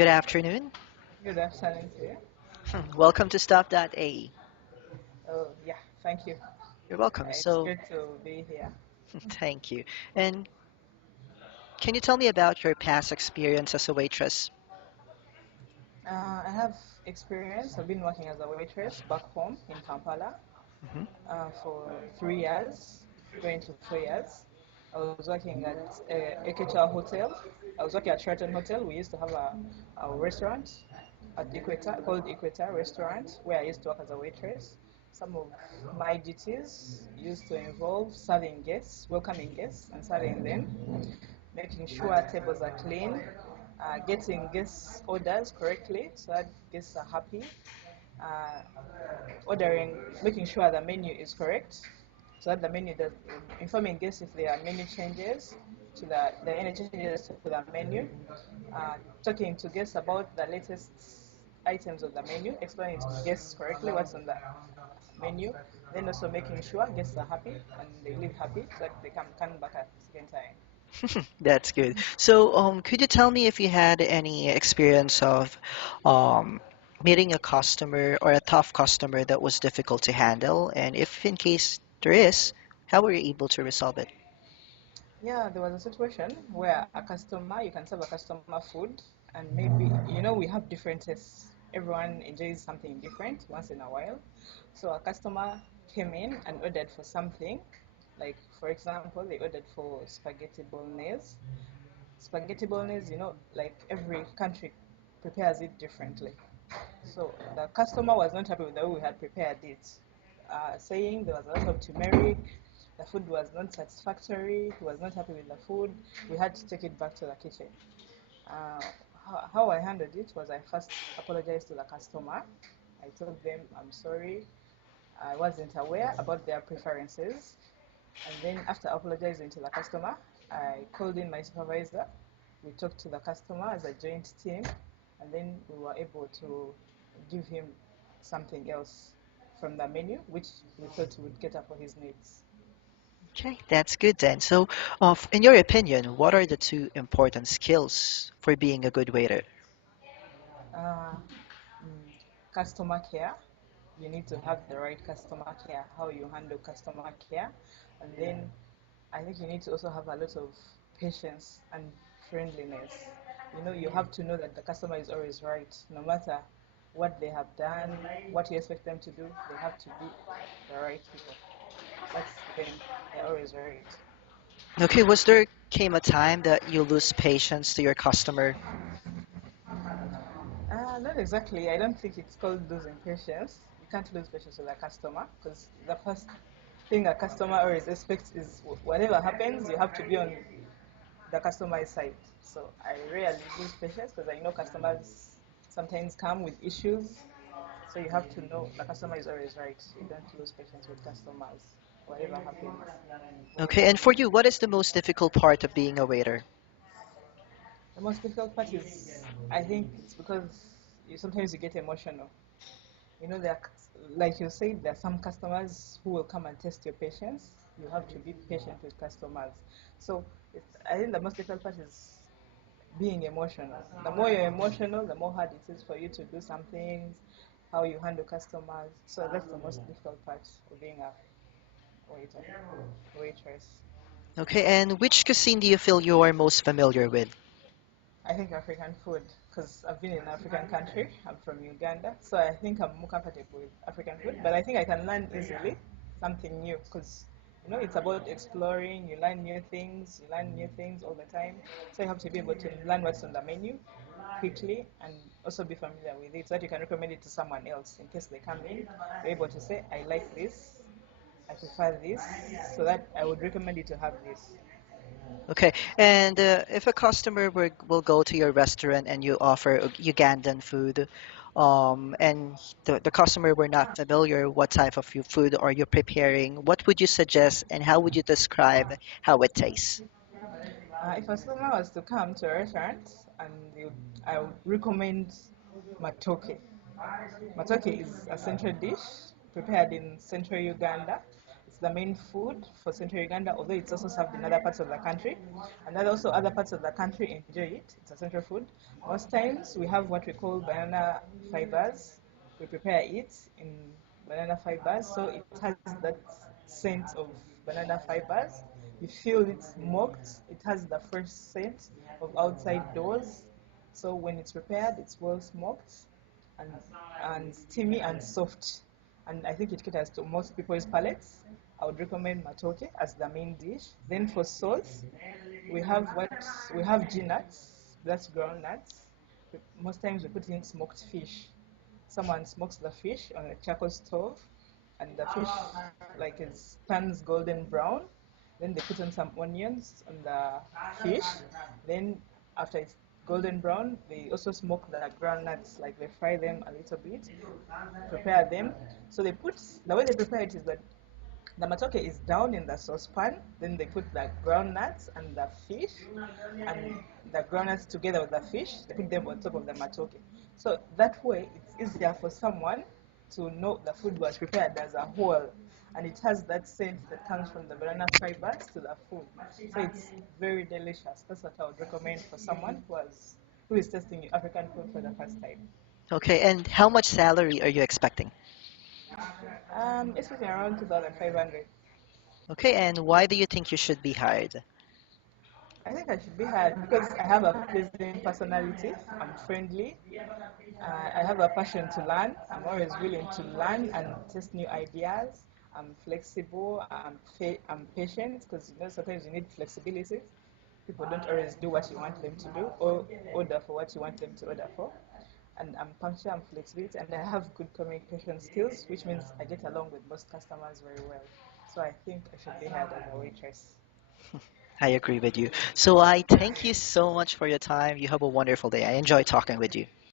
Good afternoon. Good afternoon to you. Welcome to Stop.a. Oh, yeah, thank you. You're welcome. It's So, good to be here. thank you. And can you tell me about your past experience as a waitress? I have experience. I've been working as a waitress back home in Kampala Hmm. for 3 years, going to 4 years. I was working at Equator Hotel. I was working at Sheraton Hotel. We used to have a restaurant at Equator called Equator Restaurant where I used to work as a waitress. Some of my duties used to involve serving guests, welcoming guests, and serving them, making sure tables are clean, getting guests' orders correctly so that guests are happy, uh, ordering, making sure the menu is correct so that the menu does, informing guests if there are menu changes any changes to the menu, talking to guests about the latest items of the menu, explaining to guests correctly what's on the menu, then also making sure guests are happy and they leave happy so that they can come back a second time. That's good. So, could you tell me if you had any experience of um, meeting a customer or a tough customer that was difficult to handle? And if in case there is, how were you able to resolve it? Yeah, there was a situation where a customer, you can serve a customer food, and maybe, we have different tastes. Everyone enjoys something different once in a while. So a customer came in and ordered for something, like, for example, they ordered for spaghetti bolognese. Spaghetti bolognese, like every country prepares it differently. So the customer was not happy with the way we had prepared it, saying there was a lot of turmeric, the food was not satisfactory, he was not happy with the food. We had to take it back to the kitchen. Uh, how I handled it was I first apologized to the customer. I told them I'm sorry, I wasn't aware about their preferences. And then after apologizing to the customer, I called in my supervisor. We talked to the customer as a joint team, and then we were able to give him something else from the menu, which we thought would cater for his needs. Okay, that's good then. So, in your opinion, what are the two important skills for being a good waiter? Uh, Customer care. You need to have the right customer care, how you handle customer care. And then I think you need to also have a lot of patience and friendliness. You have to know that the customer is always right. No matter what they have done, what you expect them to do, they have to be the right people. That's the thing. They're always right. Okay, was there came a time that you lose patience to your customer? Not exactly. I don't think it's called losing patience. You can't lose patience with a customer because the first thing a customer always expects is whatever happens, you have to be on the customer's side. So I rarely lose patience because I know customers sometimes come with issues. So you have to know the customer is always right. You don't lose patience with customers, whatever happens. Okay, and for you, what is the most difficult part of being a waiter? The most difficult part is, I think it's because sometimes you get emotional. There are, like you said, there are some customers who will come and test your patience. You have to be patient with customers. So I think the most difficult part is being emotional. The more you're emotional, the more hard it is for you to do some things, how you handle customers. So that's the most difficult part of being a waiter, waitress. Okay, and which cuisine do you feel you are most familiar with? I think African food, because I've been in an African country. I'm from Uganda, so I think I'm more comfortable with African food. But I think I can learn easily something new, because it's about exploring. You learn new things. You learn new things all the time. So you have to be able to learn what's on the menu quickly and also be familiar with it, so that you can recommend it to someone else in case they come in. You're able to say, "I like this. I prefer this," so that I would recommend you to have this. Okay, and if a customer will go to your restaurant and you offer Ugandan food, and the customer were not familiar what type of food are you preparing, what would you suggest and how would you describe how it tastes? If a customer was to come to a restaurant, and I would recommend matoke. Matoke is a central dish prepared in central Uganda. It's the main food for Central Uganda, although it's also served in other parts of the country. And then also other parts of the country enjoy it. It's a central food. Most times we have what we call banana fibers. We prepare it in banana fibers, so it has that scent of banana fibers. You feel it's smoked. It has the fresh scent of outside doors. So when it's prepared, it's well smoked and steamy and soft. And I think it caters to most people's palates. I would recommend matoke as the main dish. Then for sauce, we have G nuts, that's ground nuts. Most times we put in smoked fish. Someone smokes the fish on a charcoal stove, and the fish turns golden brown. Then they put on some onions on the fish. Then after it's golden brown, they also smoke the ground nuts, like they fry them a little bit, prepare them. So the way they prepare it is that the matoke is down in the saucepan, then they put the ground nuts and the fish, and the ground nuts together with the fish, they put them on top of the matoke. So that way, it's easier for someone to know the food was prepared as a whole, and it has that scent that comes from the banana fibers to the food. So it's very delicious. That's what I would recommend for someone who is tasting African food for the first time. Okay, and how much salary are you expecting? It's within around 2,500. Okay, and why do you think you should be hired? I think I should be hired because I have a pleasing personality. I'm friendly. I have a passion to learn. I'm always willing to learn and test new ideas. I'm flexible. I'm patient because sometimes you need flexibility. People don't always do what you want them to do or order for what you want them to order for. And I'm punctual, I'm flexibility, and I have good communication skills, which means I get along with most customers very well. So I think I should be hired as a waitress. I agree with you. So I thank you so much for your time. You have a wonderful day. I enjoy talking with you.